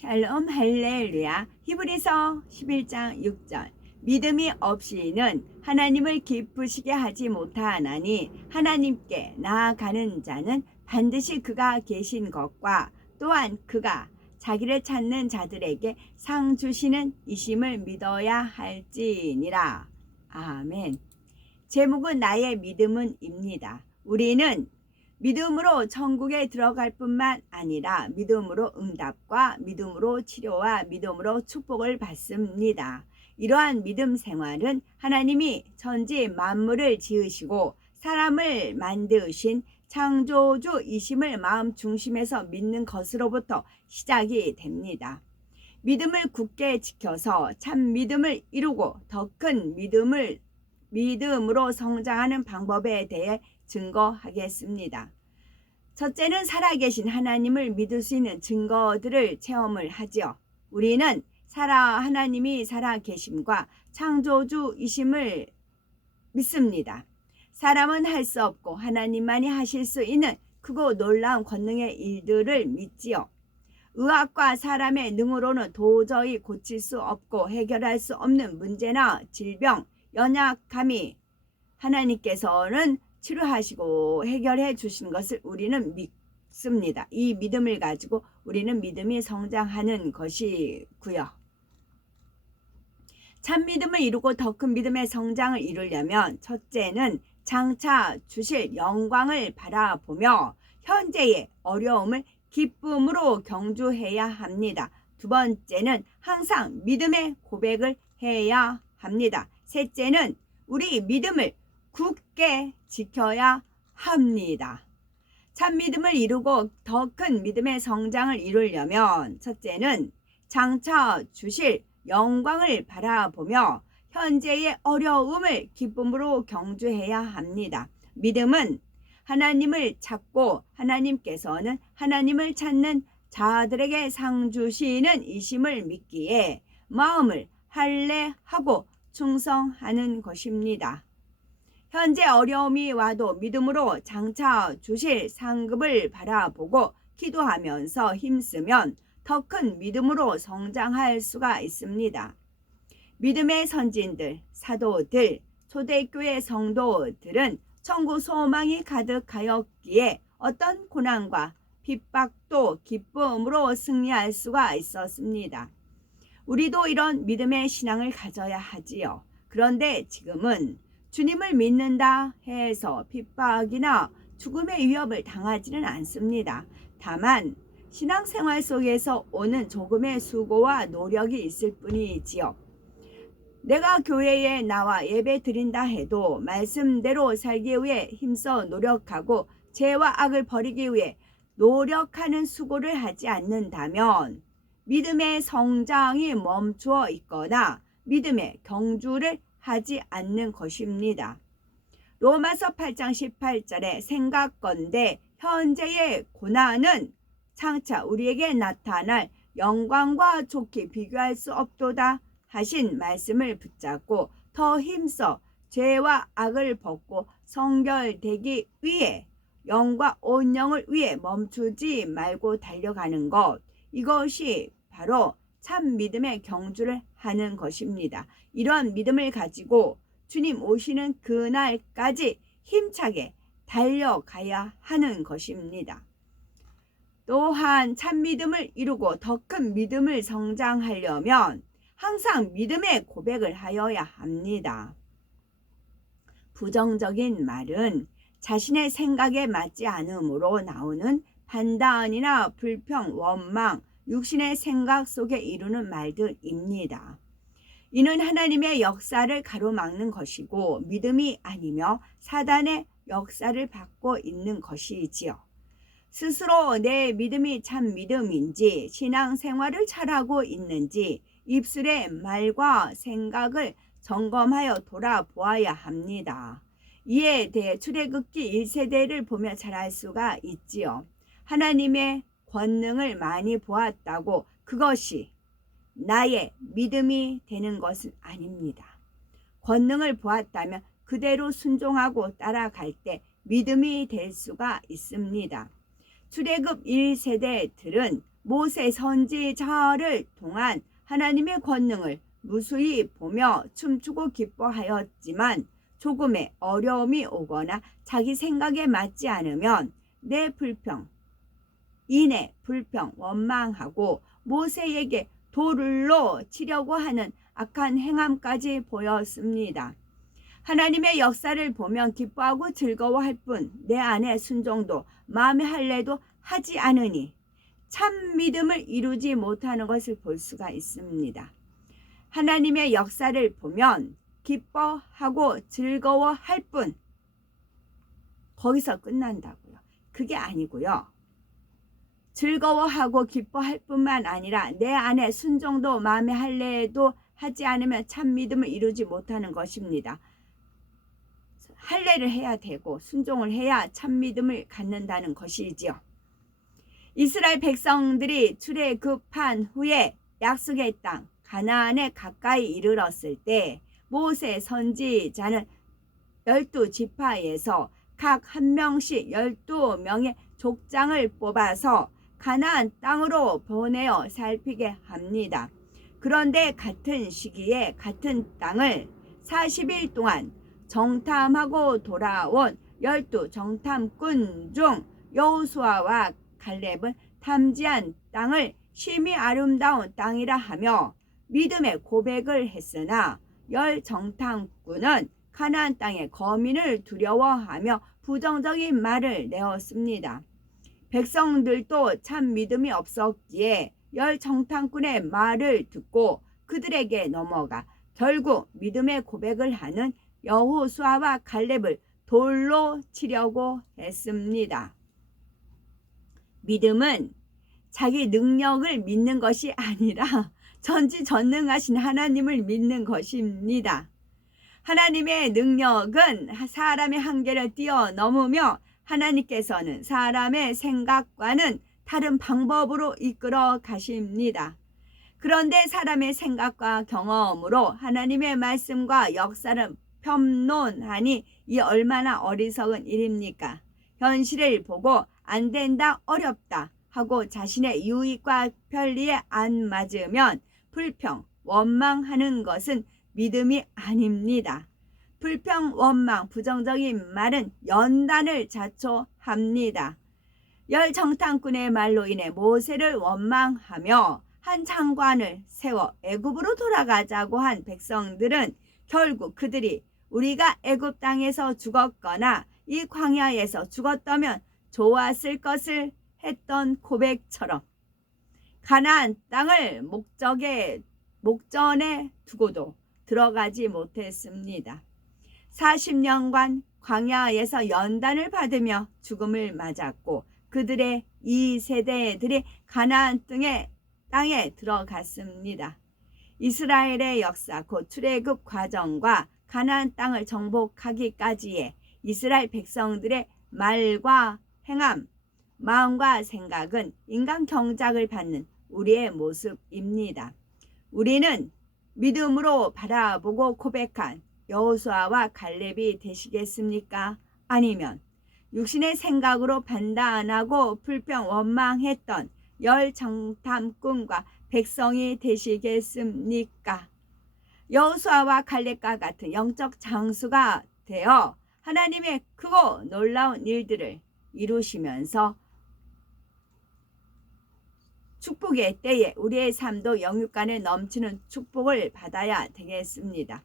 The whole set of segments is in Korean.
샬롬 할렐루야. 히브리서 11장 6절. 믿음이 없이는 하나님을 기쁘시게 하지 못하나니 하나님께 나아가는 자는 반드시 그가 계신 것과 또한 그가 자기를 찾는 자들에게 상 주시는 이심을 믿어야 할지니라. 아멘. 제목은 나의 믿음은입니다. 우리는 믿음으로 천국에 들어갈 뿐만 아니라 믿음으로 응답과 믿음으로 치료와 믿음으로 축복을 받습니다. 이러한 믿음 생활은 하나님이 천지 만물을 지으시고 사람을 만드신 창조주이심을 마음 중심에서 믿는 것으로부터 시작이 됩니다. 믿음을 굳게 지켜서 참 믿음을 이루고 더 큰 믿음으로 성장하는 방법에 대해 증거하겠습니다. 첫째는 살아계신 하나님을 믿을 수 있는 증거들을 체험을 하지요. 우리는 하나님이 살아계심과 창조주이심을 믿습니다. 사람은 할 수 없고 하나님만이 하실 수 있는 크고 놀라운 권능의 일들을 믿지요. 의학과 사람의 능으로는 도저히 고칠 수 없고 해결할 수 없는 문제나 질병, 연약함이 하나님께서는 치료하시고 해결해 주신 것을 우리는 믿습니다. 이 믿음을 가지고 우리는 믿음이 성장하는 것이고요. 참 믿음을 이루고 더 큰 믿음의 성장을 이루려면 첫째는 장차 주실 영광을 바라보며 현재의 어려움을 기쁨으로 경주해야 합니다. 두 번째는 항상 믿음의 고백을 해야 합니다. 셋째는 우리 믿음을 굳게 지켜야 합니다. 참 믿음을 이루고 더 큰 믿음의 성장을 이루려면 첫째는 장차 주실 영광을 바라보며 현재의 어려움을 기쁨으로 경주해야 합니다. 믿음은 하나님을 찾고 하나님께서는 하나님을 찾는 자들에게 상 주시는 이심을 믿기에 마음을 할례하고 충성하는 것입니다. 현재 어려움이 와도 믿음으로 장차 주실 상급을 바라보고 기도하면서 힘쓰면 더 큰 믿음으로 성장할 수가 있습니다. 믿음의 선진들, 사도들, 초대교회 성도들은 천국 소망이 가득하였기에 어떤 고난과 핍박도 기쁨으로 승리할 수가 있었습니다. 우리도 이런 믿음의 신앙을 가져야 하지요. 그런데 지금은 주님을 믿는다 해서 핍박이나 죽음의 위협을 당하지는 않습니다. 다만 신앙생활 속에서 오는 조금의 수고와 노력이 있을 뿐이지요. 내가 교회에 나와 예배 드린다 해도 말씀대로 살기 위해 힘써 노력하고 죄와 악을 버리기 위해 노력하는 수고를 하지 않는다면 믿음의 성장이 멈추어 있거나 믿음의 경주를 하지 않는 것입니다. 로마서 8장 18절에 생각건대 현재의 고난은 장차 우리에게 나타날 영광과 좋게 비교할 수 없도다 하신 말씀을 붙잡고 더 힘써 죄와 악을 벗고 성결되기 위해 영과 온 영을 위해 멈추지 말고 달려가는 것, 이것이 바로 참 믿음의 경주를 하는 것입니다. 이러한 믿음을 가지고 주님 오시는 그날까지 힘차게 달려가야 하는 것입니다. 또한 참 믿음을 이루고 더 큰 믿음을 성장하려면 항상 믿음의 고백을 하여야 합니다. 부정적인 말은 자신의 생각에 맞지 않음으로 나오는 판단이나 불평, 원망, 육신의 생각 속에 이루는 말들입니다. 이는 하나님의 역사를 가로막는 것이고 믿음이 아니며 사단의 역사를 받고 있는 것이지요. 스스로 내 믿음이 참 믿음인지 신앙생활을 잘하고 있는지 입술의 말과 생각을 점검하여 돌아보아야 합니다. 이에 대해 출애굽기 1세대를 보며 잘 알 수가 있지요. 하나님의 권능을 많이 보았다고 그것이 나의 믿음이 되는 것은 아닙니다. 권능을 보았다면 그대로 순종하고 따라갈 때 믿음이 될 수가 있습니다. 출애굽 1세대들은 모세 선지자를 통한 하나님의 권능을 무수히 보며 춤추고 기뻐하였지만 조금의 어려움이 오거나 자기 생각에 맞지 않으면 내 불평, 인해 불평, 원망하고 모세에게 돌로 치려고 하는 악한 행함까지 보였습니다. 하나님의 역사를 보면 기뻐하고 즐거워할 뿐 내 안에 순종도 마음의 할례도 하지 않으니 참 믿음을 이루지 못하는 것을 볼 수가 있습니다. 하나님의 역사를 보면 기뻐하고 즐거워할 뿐 거기서 끝난다고요. 그게 아니고요. 즐거워하고 기뻐할 뿐만 아니라 내 안에 순종도 마음의 할례도 하지 않으면 참 믿음을 이루지 못하는 것입니다. 할례를 해야 되고 순종을 해야 참 믿음을 갖는다는 것이지요. 이스라엘 백성들이 출애굽한 후에 약속의 땅 가나안에 가까이 이르렀을 때 모세 선지자는 12지파에서 각 한 명씩 12명의 족장을 뽑아서 가나안 땅으로 보내어 살피게 합니다. 그런데 같은 시기에 같은 땅을 40일 동안 정탐하고 돌아온 12정탐꾼 중 여호수아와 갈렙은 탐지한 땅을 심히 아름다운 땅이라 하며 믿음의 고백을 했으나 10정탐꾼은 가나안 땅의 거민을 두려워하며 부정적인 말을 내었습니다. 백성들도 참 믿음이 없었기에 10정탐꾼의 말을 듣고 그들에게 넘어가 결국 믿음의 고백을 하는 여호수아와 갈렙을 돌로 치려고 했습니다. 믿음은 자기 능력을 믿는 것이 아니라 전지전능하신 하나님을 믿는 것입니다. 하나님의 능력은 사람의 한계를 뛰어넘으며 하나님께서는 사람의 생각과는 다른 방법으로 이끌어 가십니다. 그런데 사람의 생각과 경험으로 하나님의 말씀과 역사를 평론하니 이 얼마나 어리석은 일입니까? 현실을 보고 안 된다, 어렵다 하고 자신의 유익과 편리에 안 맞으면 불평, 원망하는 것은 믿음이 아닙니다. 불평, 원망, 부정적인 말은 연단을 자초합니다. 10정탐꾼의 말로 인해 모세를 원망하며 한 장관을 세워 애굽으로 돌아가자고 한 백성들은 결국 그들이 우리가 애굽 땅에서 죽었거나 이 광야에서 죽었다면 좋았을 것을 했던 고백처럼 가나안 땅을 목전에 두고도 들어가지 못했습니다. 40년간 광야에서 연단을 받으며 죽음을 맞았고 그들의 2세대들이 가나안 땅에 들어갔습니다. 이스라엘의 역사 곧 출애굽 과정과 가나안 땅을 정복하기까지의 이스라엘 백성들의 말과 행함, 마음과 생각은 인간 경작을 받는 우리의 모습입니다. 우리는 믿음으로 바라보고 고백한 여호수아와 갈렙이 되시겠습니까? 아니면 육신의 생각으로 판단하고 불평 원망했던 10정탐꾼과 백성이 되시겠습니까? 여호수아와 갈렙과 같은 영적 장수가 되어 하나님의 크고 놀라운 일들을 이루시면서 축복의 때에 우리의 삶도 영육간에 넘치는 축복을 받아야 되겠습니다.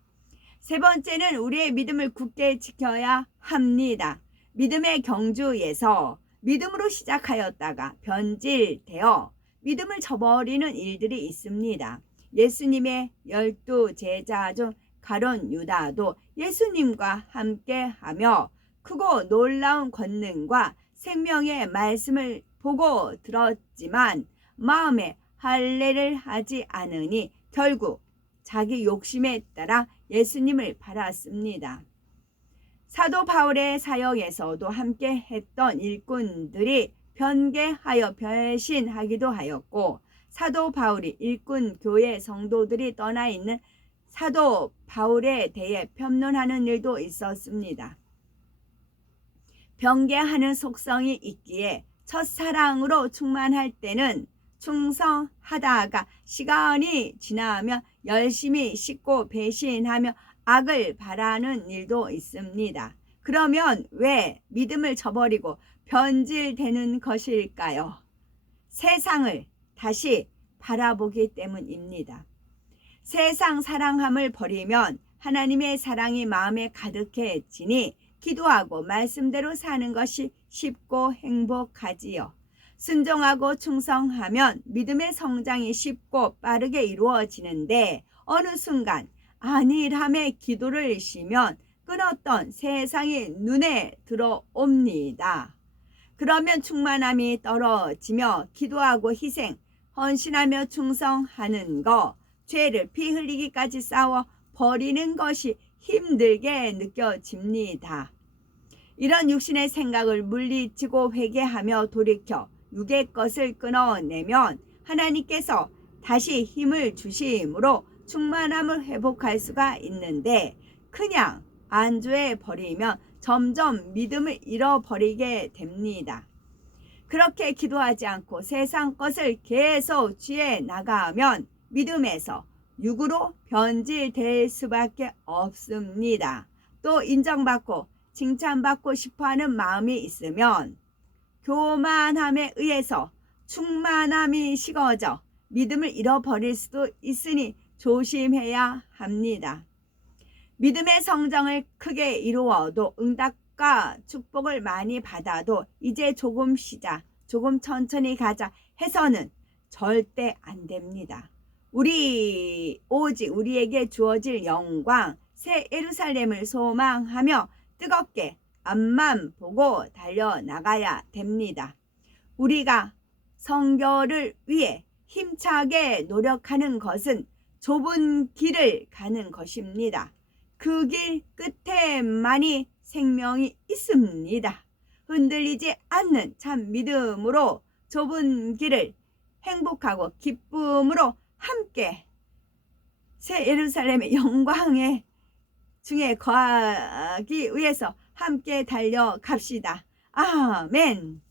세 번째는 우리의 믿음을 굳게 지켜야 합니다. 믿음의 경주에서 믿음으로 시작하였다가 변질되어 믿음을 저버리는 일들이 있습니다. 예수님의 12제자 중 가룟 유다도 예수님과 함께하며 크고 놀라운 권능과 생명의 말씀을 보고 들었지만 마음에 할례를 하지 않으니 결국 자기 욕심에 따라 예수님을 팔았습니다. 사도 바울의 사역에서도 함께 했던 일꾼들이 변개하여 배신하기도 하였고 사도 바울이 일꾼 교회 성도들이 떠나 있는 사도 바울에 대해 변론하는 일도 있었습니다. 변개하는 속성이 있기에 첫사랑으로 충만할 때는 충성하다가 시간이 지나면 열심히 씻고 배신하며 악을 바라는 일도 있습니다. 그러면 왜 믿음을 저버리고 변질되는 것일까요? 세상을 다시 바라보기 때문입니다. 세상 사랑함을 버리면 하나님의 사랑이 마음에 가득해지니 기도하고 말씀대로 사는 것이 쉽고 행복하지요. 순종하고 충성하면 믿음의 성장이 쉽고 빠르게 이루어지는데 어느 순간 안일함에 기도를 쉬면 끊었던 세상이 눈에 들어옵니다. 그러면 충만함이 떨어지며 기도하고 희생, 헌신하며 충성하는 것, 죄를 피 흘리기까지 싸워 버리는 것이 힘들게 느껴집니다. 이런 육신의 생각을 물리치고 회개하며 돌이켜 육의 것을 끊어내면 하나님께서 다시 힘을 주심으로 충만함을 회복할 수가 있는데 그냥 안주해 버리면 점점 믿음을 잃어버리게 됩니다. 그렇게 기도하지 않고 세상 것을 계속 취해 나가면 믿음에서 육으로 변질될 수밖에 없습니다. 또 인정받고 칭찬받고 싶어하는 마음이 있으면 교만함에 의해서 충만함이 식어져 믿음을 잃어버릴 수도 있으니 조심해야 합니다. 믿음의 성장을 크게 이루어도 응답과 축복을 많이 받아도 이제 조금 쉬자, 조금 천천히 가자 해서는 절대 안 됩니다. 오직 우리에게 주어질 영광, 새 예루살렘을 소망하며 뜨겁게 앞만 보고 달려나가야 됩니다. 우리가 성결을 위해 힘차게 노력하는 것은 좁은 길을 가는 것입니다. 그 길 끝에만이 생명이 있습니다. 흔들리지 않는 참 믿음으로 좁은 길을 행복하고 기쁨으로 함께 새 예루살렘의 영광의 중에 거하기 위해서 함께 달려갑시다. 아멘.